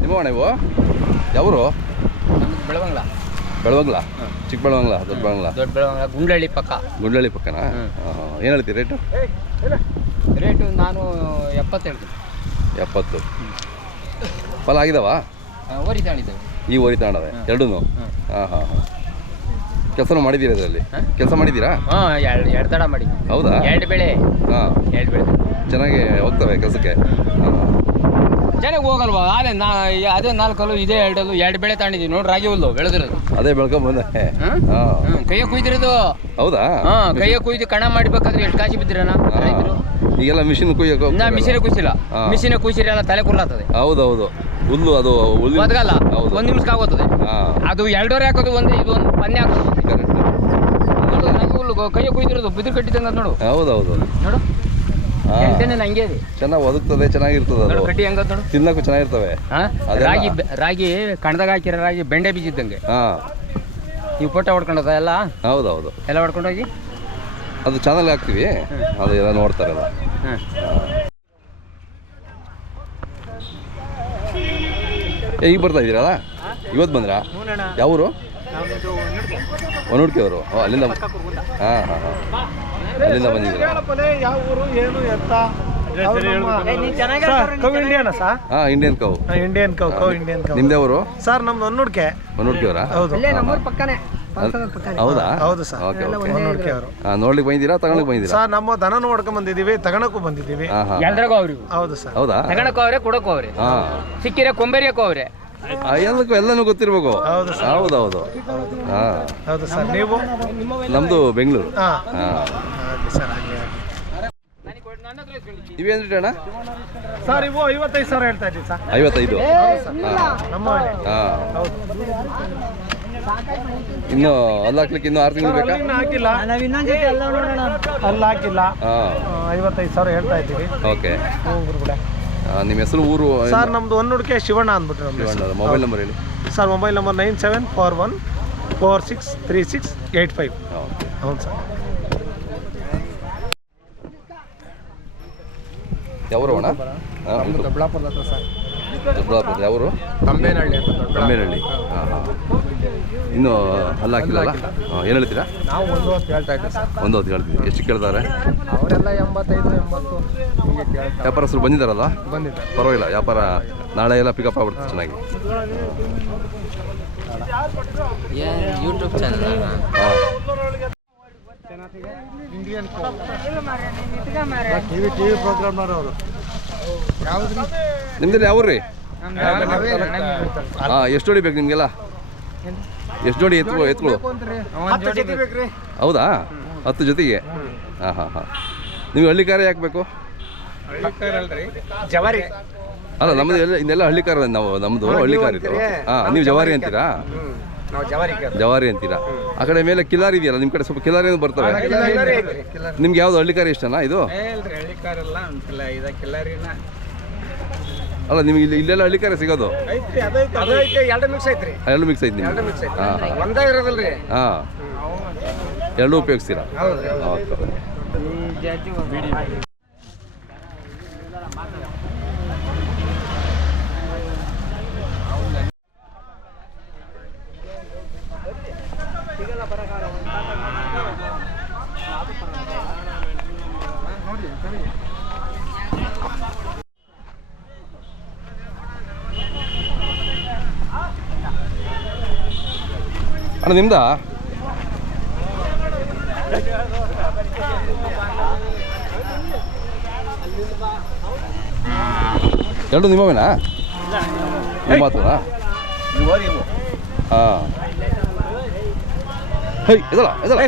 ನಿಮ್ಮವಣ ಇವು ಯಾವರು? ಬೆಳವಂಗ್ಲ. ಬೆಳವಂಗ್ಲ? ಚಿಕ್ಕ ಬೆಳವಂಗ್ಲ, ದೊಡ್ಡ ಬೆಳವಂಗ್ಲ? ದೊಡ್ಡ ಬೆಳವಂಗ್ಲ, ಗುಂಡ್ಲಳ್ಳಿ ಪಕ್ಕ. ಗುಂಡ್ಲಳ್ಳಿ ಪಕ್ಕನಾ? ಏನು ಹೇಳ್ತೀವಿ ರೇಟು? ರೇಟು ನಾನು 70 ಹೇಳ್ತೀನಿ. 70. ಫಲ ಆಗಿದಾವ? ಓರಿ ತಾಣಿದ್ದಾವೆ. ಈ ಓರಿ ತಾಂಡವೆ ಎರಡೂ? ಹಾಂ ಹಾಂ ಹಾಂ. ಕೆಲಸನೂ ಮಾಡಿದ್ದೀರಾ ಇದರಲ್ಲಿ? ಕೆಲಸ ಮಾಡಿದ್ದೀರಾ? ಹಾಂ, ಎರಡು ತಡ ಮಾಡಿ. ಹೌದಾ? 2 ಬೆಳೆ. ಹಾಂ, 2 ಬೆಳೆ ಚೆನ್ನಾಗಿ ಹೋಗ್ತವೆ ಕೆಲಸಕ್ಕೆ? ಹಾಂ, ಚೆನ್ನಾಗಿ ಹೋಗಲ್ವಾ? ಅದೇ ಅದೇ 4 ಇದೇ 2 ಬೆಳೆ ತಾಂಡಿದ್ದೀವಿ ನೋಡಿ. ರಾಗಿ ಹುಲ್ಲು ಬೆಳೆದಿರೋದು ಅದೇ ಬೆಳ್ಕೊಂಬಂದೆ. ಕೈಯ ಕುಯ್ದಿರೋದು. ಹೌದಾ? ಹಾಂ, ಕೈಯ ಕುಯ್ದು ಕಣ ಮಾಡಬೇಕಾದ್ರೆ ಎಷ್ಟು ಕಾಸಿ ಬಿದ್ದಿರಣ ರೈತರು. ಈಗೆಲ್ಲ ಮಿಷಿನ್ ಕುಯ್ಯೋ? ನಾ ಮಿಷಿನೇ ಕುಯ್ಸಿಲ್ಲ. ಮಿಷಿನೇ ಕುಯ್ಸಿರಿ ಎಲ್ಲ ತಲೆ ಕುರ್ಲಾಗ್ತದೆ. ಹೌದೌದು, ಹುಲ್ಲು ಅದು ಬದಗಲ್ಲ. 1 ನಿಮಿಷಕ್ಕೆ ಆಗೋತದೆ. ಅದು 2 ಹಾಕೋದು ಒಂದೇ, ಇದು ಒಂದು ಪನ್ನೆ ಹಾಕೋದು. ರಾಗಿ ಹುಲ್ಲು ಕೈಯ ಕುಯ್ದಿರೋದು ಬಿದಿರು ಕಟ್ಟಿದಂಗ ನೋಡು. ಹೌದೌದು ನೋಡು, ಹಂಗೆ ಇದೆ. ಚೆನ್ನಾಗಿ ಒದಗ್ತದೆ, ಚೆನ್ನಾಗಿರ್ತದೆ ಅದು. ಕಟ್ಟಿ ಹಂಗ ನೋಡು, ತಿನ್ನಕ್ಕೂ ಚೆನ್ನಾಗಿರ್ತವೆ. ರಾಗಿ ಕಣದಾಗ ಹಾಕಿರೋ ರಾಗಿ ಬೆಂಡೆ ಬೀಜ ಇದ್ದಂಗೆ. ನೀವು ಫೋಟೋ ಹೊಡ್ಕೊಂಡದ ಎಲ್ಲ? ಹೌದೌದು, ಎಲ್ಲ ಹೊಡ್ಕೊಂಡೋಗಿ ಅದು ಚಾನಲ್ ಹಾಕ್ತೀವಿ, ಅದು ಎಲ್ಲ ನೋಡ್ತಾರಲ್ಲ. ಈಗ ಬರ್ತಾ ಇದ್ದೀರಲ್ಲ? ಇವತ್ತು ಬಂದ್ರಾ? ಯಾವೂರು? ಹೊನ್ನೂಡ್ಕೆ ಅವರು? ಅಲ್ಲಿಂದ? ಹಾಂ ಹಾಂ ಹಾಂ, ಅಲ್ಲಿಂದ ಬಂದಿದ್ದೀರಾ? Indian cow. ನಿಮ್ದೇ ಅವರು? ಸರ್ ನಮ್ದು ಹೊನ್ನೂಡ್ಕೆ. ಹೊನ್ನೂಡ್ಕೆಯವರಾ? ಹೌದಾ? ಹೌದು ಸರ್. ನೋಡ್ಲಿಕ್ಕೆ ಬಂದಿದ್ದೀರಾ, ತಗೊಳಕ್ ಬಂದಿದ್ದೀರಾ? ಸರ್ ನಮ್ಮ ದನ ನೋಡ್ಕೊಂಡ್ ಬಂದಿದ್ದೀವಿ, ತಗೊಳಕ್ಕೂ ಬಂದಿದ್ದೀವಿ. ಹೌದು ಸರ್. ಹೌದಾ? ತಗೊಳಕ್ಕೂ ಅವ್ರೆ, ಕೊಡಕ್ಕೂ ಅವ್ರೆ. ಸಿಕ್ಕಿರೆ ಕೊಂಬೇರಿಯಕ್ಕೂ ಅವ್ರೆ. ಎಲ್ಲದಕ್ಕೂ ಎಲ್ಲನೂ ಗೊತ್ತಿರ್ಬೇಕು. ಹೌದೌದು. ಹೌದು ಸರ್. ನೀವು? ನಮ್ದು ಬೆಂಗಳೂರು. ಇವೇನು ರೇಟ್ ಅಣ್ಣ? ಸರ್ ಇವು 55,000 ಹೇಳ್ತಾ ಇದ್ದೀವಿ ಸರ್. 55? ಇನ್ನು ಅಲ್ಲಿ ಹಾಕ್ಲಿಕ್ಕೆ ಇನ್ನೂ 6 ತಿಂಗಳು ಬೇಕಾ? ಹಾಕಿಲ್ಲ, ಅಲ್ಲಿ ಹಾಕಿಲ್ಲ. 55,000 ಹೇಳ್ತಾ ಇದ್ದೀವಿ. ಓಕೆ. ನಿಮ್ಮ ಹೆಸರು, ಊರು? ಸರ್ ನಮ್ದು ಹೊನ್ನೂಡ್ಕೆ ಶಿವಣ್ಣ ಅಂದ್ಬಿಟ್ರೆ. ಮೊಬೈಲ್ ನಂಬರ್ ಹೇಳಿ ಸರ್. Mobile number 9741463685. ಹೌದು ಸರ್. ಯಾವರು ಅಣ್ಣ? ದೊಡ್ಡಬಳ್ಳಾಪುರದ ಹತ್ರ ಸರ್. ದೊಡ್ಡಬಳ್ಳಾಪುರದ ಯಾವರು? ತಂಬೇನಹಳ್ಳಿ ಅಂತ. ತಂಬೇನಹಳ್ಳಿ. ಹಾಂ ಹಾಂ. ಇನ್ನೂ ಅಲ್ಲ ಹಾಕಿಲ್ಲಲ್ಲ? ಏನು ಹೇಳ್ತೀರಾ? ನಾವು 1 ಹೊತ್ತು ಹೇಳ್ತಾ ಇದ್ದೀವಿ ಸರ್. 1 ಹೊತ್ತು ಹೇಳ್ತೀವಿ. ಎಷ್ಟು ಕೇಳ್ತಾರೆ? ಅವರೆಲ್ಲ 85-80 ಹೀಗೆ ಕೇಳ್ತಾರೆ. ವ್ಯಾಪಾರಸ್ಥರು ಬಂದಿದ್ದಾರಲ್ಲ? ಬಂದಿದ್ದಾರೆ. ಪರವಾಗಿಲ್ಲ, ವ್ಯಾಪಾರ ನಾಳೆ ಎಲ್ಲ ಪಿಕಪ್ ಆಗ್ಬಿಡ್ತದೆ ಚೆನ್ನಾಗಿ. YouTube channel. Indian TV programmer ಅವರು. ನಿಮ್ದಲ್ಲಿ ಯಾವ ರೀ? ಹಾಂ, ಎಷ್ಟು ಜೋಡಿ ಬೇಕು ನಿಮಗೆಲ್ಲ? ಎಷ್ಟು ಜೋಡಿ ಎತ್ಗಳು? ಹೌದಾ? 10 ಜೊತೆಗೆ? ಹಾಂ ಹಾಂ ಹಾಂ. ನೀವು ಹಳ್ಳಿಕಾರ ಯಾಕೆ ಬೇಕು? ಜವಾರಿ ಅಲ್ಲ, ನಮ್ಮದು ಇನ್ನೆಲ್ಲ ಹಳ್ಳಿಕಾರ. ನಮ್ಮದು ಹಳ್ಳಿಕಾರ ಇತ್ತು. ಹಾಂ, ನೀವು ಜವಾರಿ ಅಂತೀರಾ? ಜವಾರಿ ಅಂತೀರಾ? ಆ ಕಡೆ ಮೇಲೆ ಕಿಲಾರಿ ಇದೆಯಲ್ಲ, ನಿಮ್ಮ ಕಡೆ ಸ್ವಲ್ಪ ಕಿಲಾರಿ ಬರ್ತವೆ. ನಿಮ್ಗೆ ಯಾವ್ದು ಹಳ್ಳಿಕಾರ ಇಷ್ಟನಾ ಇದು? ಅಲ್ಲ, ನಿಮ್ಗೆ ಇಲ್ಲೆಲ್ಲ ಹಳ್ಳಿಕಾರ ಸಿಗೋದು? ಎರಡು ಮಿಕ್ಸ್ ಐತ್ರಿ. ಎರಡು ಮಿಕ್ಸ್ ಐತಿ ನಿಮ್ಗೆ? ಹಾಂ ಹಾಂ, ಎರಡೂ ಉಪಯೋಗಿಸ್ತೀರಾ? ಅಣ್ಣ ನಿಮ್ದಾ? ಎರಡು ನಿಮ್ಮವೇನಾ? ನಿಮ್ಮ ಮಾತುನಾ? ಹಾಂ. ಹೈ ಇದಲ್ಲ ಇದಲ್ಲ.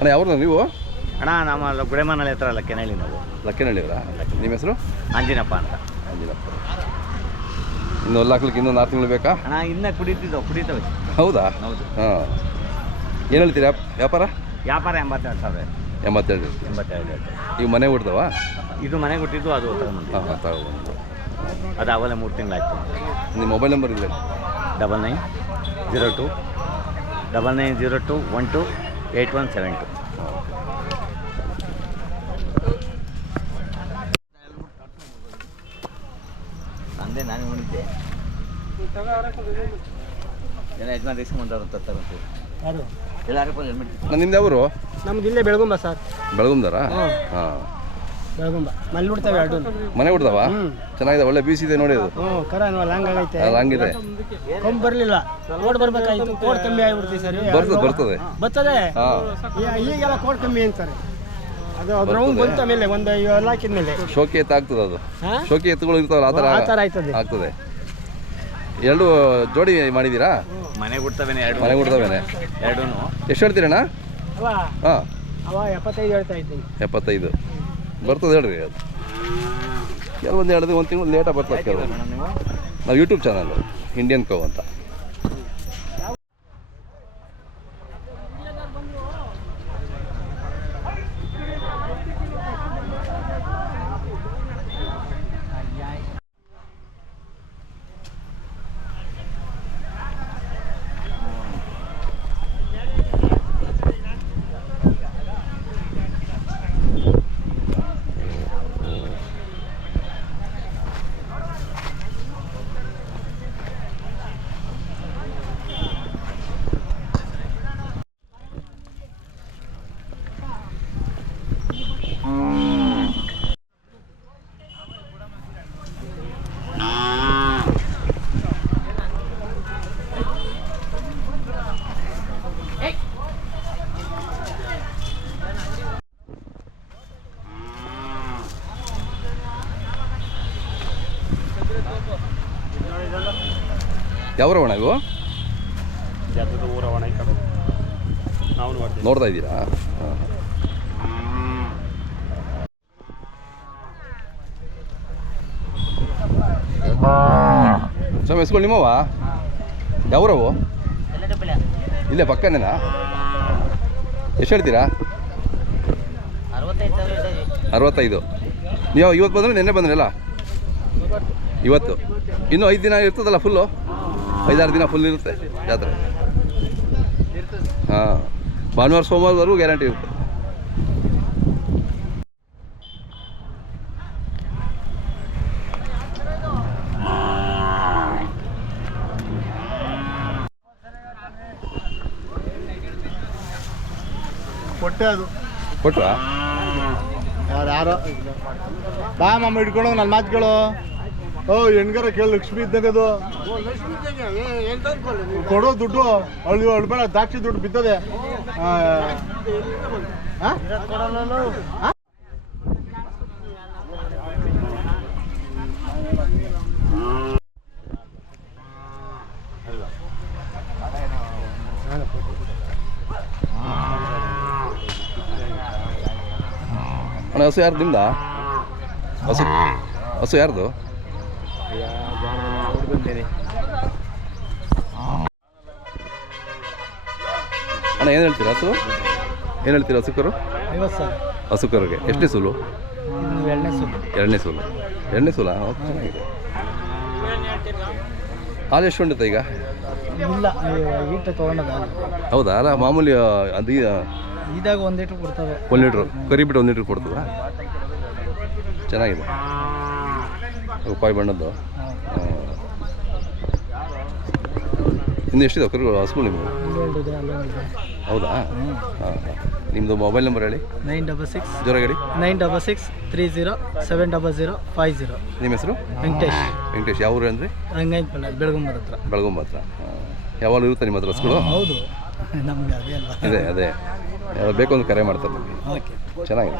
ಅಣ್ಣ ಯಾವ್ದು ನೀವು? ಅಣ್ಣ ನಮ್ಮ ಗುಳೆಮನಹಳ್ಳಿ ಹತ್ರ ಲಕ್ಕೆನಹಳ್ಳಿ ನಾವು. ಲಕ್ಕೆನಹಳ್ಳಿಯವರಾ? ನಿಮ್ಮ ಹೆಸರು? ಅಂಜಿನಪ್ಪ ಅಂತ. ಅಂಜಿನಪ್ಪ. ಇನ್ನು ಹೊಲ ಹಾಕ್ಲಿಕ್ಕೆ ಇನ್ನೊಂದು 6 ತಿಂಗಳು ಬೇಕಾ? ಅಣ್ಣ ಇನ್ನೂ ಕುಡಿತವೆ. ಹೌದಾ? ಹೌದು. ಹಾಂ, ಏನು ಹೇಳ್ತೀರಾ ವ್ಯಾಪಾರ? ವ್ಯಾಪಾರ 82,000. 82. ಇವು ಮನೆ ಹುಡ್ದವಾ? ಇದು ಮನೆಗೆ ಹುಟ್ಟಿದ್ದು, ಅದು ತಗೊಂಡು. ಹಾಂ ತಗೊಂಡು. ಅದು ಅವಲೇ 3 ತಿಂಗಳಾಯ್ತು. ನಿಮ್ಮ ಮೊಬೈಲ್ ನಂಬರ್ ಇದೆ? 9902 8172. ಅಂದೆ ನಾನು ಉಣಿದ್ದೆ ಎಲ್ಲ ಯಜಮಾನ್ ಇಸ್ಕೊಂಡ್ಬಂದವ್ರು ತರ್ತಾರಂತೆ. ಎಲ್ಲರೂ ನಿಮ್ದು ಯಾವರು? ನಮ್ದು ಇಲ್ಲೇ ಬೆಳಗುಂಬ ಸರ್. ಬೆಳಗುಂದಾರ? ಹಾಂ, ಬೆಳಗುಂಬ ಮಲ್ಲಿ ಹುಡ್ತಾವೆ ಎರಡು. ಮನೆ ಹುಡ್ದವಾ? ಚೆನ್ನಾಗಿದೆ, ಒಳ್ಳೆ ಬೀಸಿದೆ ನೋಡಿ ಅದು. ಕರ ಲಾಂಗ್ ಆಗೈತೆ. ಹಂಗಿದೆ. ಕೊಂಬ್ ಬರಲಿಲ್ಲ, ಕೋಡ್ ಬರ್ಬೇಕಾಯ್ತು. ಕೋಡ್ ಕಮ್ಮಿ ಆಗಿಬಿಡ್ತೀವಿ ಸರ್. ಬರ್ತದೆ. ಈಗೆಲ್ಲ ಕೋಡ್ ಕಮ್ಮಿ ಅಂತಾರೆ. ಅದು ಗ್ರೌಂಡ್ ಬಂತ ಮೇಲೆ ಒಂದು ಎಲ್ಲ ಹಾಕಿದ್ಮೇಲೆ ಶೋಕಿ ಎತ್ತು ಆಗ್ತದೆ. ಅದು ಶೋಕಿ ಎತ್ತುಗಳು ಇರ್ತಾವಲ್ಲ, ಆ ಥರ ಆಗ್ತದೆ. ಎರಡು ಜೋಡಿ ಮಾಡಿದ್ದೀರಾ? ಮನೆ ಕೊಡ್ತವೇನೆ, ಮನೆ ಕೊಡ್ತವೇನೆ ಎರಡೂ. ಎಷ್ಟು ಹೇಳ್ತೀರಣ್ಣ? ಹಾಂ, 75 ಹೇಳ್ತಾ ಇದ್ದೀನಿ. 75 ಬರ್ತದೆ ಹೇಳ್ರಿ. ಅದು ಕೆಲವೊಂದು 1 ತಿಂಗಳು ಲೇಟಾಗಿ ಬರ್ತದೆ ಕೆಲವು. ನಾವು ಯೂಟ್ಯೂಬ್ ಚಾನಲ್ ಇಂಡಿಯನ್ ಕೌ ಅಂತ. ಯಾವ್ರವಣ ಇವು? ನೋಡ್ತಾ ಇದ್ದೀರಾ? ಸ್ವಾಮಿ ಹೆಸ್ಗಳು ನಿಮ್ಮವ? ಯಾವ್ರವು? ಇಲ್ಲೇ ಪಕ್ಕನೇನಾ? ಎಷ್ಟು ಹೇಳ್ತೀರಾ? 65. ನೀವು ಇವತ್ತು ಬಂದರೆ ನೆನ್ನೆ ಬಂದ್ರಲ್ಲ? ಇವತ್ತು ಇನ್ನೂ 5 ದಿನ ಇರ್ತದಲ್ಲ ಫುಲ್ಲು? 5-6 ದಿನ ಫುಲ್ ಇರುತ್ತೆ ಜಾತ್ರೆ. ಹಾಂ, ಭಾನುವಾರ ಸೋಮವಾರವರೆಗೂ ಗ್ಯಾರಂಟಿ ಇರುತ್ತೆ. ಕೊಟ್ಟೆ ಅದು ಕೊಟ್ರಾ? ಯಾರೋ ಬಾ ಮಾಮ ಹಿಡ್ಕೊಳ್ಳೋ ನನ್ನ ಮಾತುಗಳು. ಹೆಣ್ಗಾರ ಕೇಳಿ ಲಕ್ಷ್ಮಿ ಇದ್ದಂಗೆ ಅದು ಕೊಡೋ ದುಡ್ಡು ಅಳ್ಬೇಡ, ದ್ರಾಕ್ಷಿ ದುಡ್ಡು ಬಿದ್ದದೆ. ಅಣ್ಣ ಹಸು ಯಾರ್ದು? ನಿಮ್ದಾ ಹಸು ಯಾರ್ದು? ಅಣ್ಣ ಏನು ಹೇಳ್ತೀರಾ ಹಸು? ಏನು ಹೇಳ್ತೀರಾ ಹಸುಕರು? 50 ಸರ್. ಹಸುಕರಿಗೆ ಎಷ್ಟನೇ ಸೂಲು? 2ನೇ ಸೂಲು. 2ನೇ ಸೂಲು. 2ನೇ ಸೂಲಾ? ಚೆನ್ನಾಗಿದೆ. ಹಾಲು ಎಷ್ಟು ಉಂಡಿತ ಈಗ? ಇಲ್ಲ, ಈಟ ತೊಗೊಂಡದ. ಹೌದಾ? ಅಲ್ಲ ಮಾಮೂಲಿ ಅದು ಇದಾಗ 1 ಲೀಟ್ರ್ ಕೊಡ್ತವೆ. 1 ಲೀಟ್ರು ಕರಿಬಿಟ್ಟು 1 ಲೀಟ್ರ್ ಕೊಡ್ತದ? ಚೆನ್ನಾಗಿದೆ. ರೂಪಾಯಿ ಬಣ್ಣದ್ದು. ಇನ್ನು ಎಷ್ಟಿದೆ ಕರುಗಳು ಹಸುಗಳು ನಿಮ್ಮವು? ಹೌದಾ? ಹಾಂ ಹಾಂ. ನಿಮ್ಮದು ಮೊಬೈಲ್ ನಂಬರ್ ಹೇಳಿ. 966 ಜೋರ ಹೇಳಿ. 966 30 70050. ನಿಮ್ಮ ಹೆಸರು? ವೆಂಕಟೇಶ್. ವೆಂಕಟೇಶ್. ಯಾವ ಊರು ಅಂದರೆ? ರಂಗಾಯಪಳ್ಳಿ, ಬೆಳಗುಂಬದ ಹತ್ರ. ಬೆಳಗುಂಬ ಹತ್ರ. ಯಾವಾಗ ಇರುತ್ತೆ ನಿಮ್ಮ ಹತ್ರ ಹಸುಗಳು? ಹೌದು, ನಮಗೆ ಅದೇ ಅಲ್ಲ. ಅದೇ ಯಾವಾಗ ಬೇಕು ಅಂತ ಕರೆ ಮಾಡ್ತಾರೆ ನಮಗೆ. ಓಕೆ, ಚೆನ್ನಾಗಿದೆ.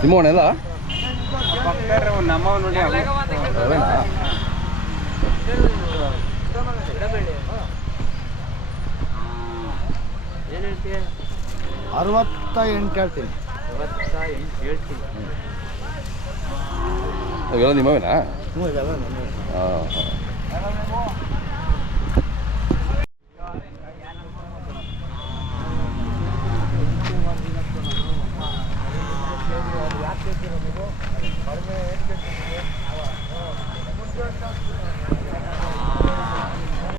ನಿಮ್ಮವನೆಲ್ಲ ನಮ್ಮ ನೋಡಿ ಅವೇನಾ? $68 ಹೇಳ್ತೀನಿ. ಅವೆಲ್ಲ ನಿಮ್ಮವೇನಾ? ಹ್ಞೂ ಇದೆಲ್ಲ ನಮ್ಮವೇ. ಹಾಂ ಹಾಂ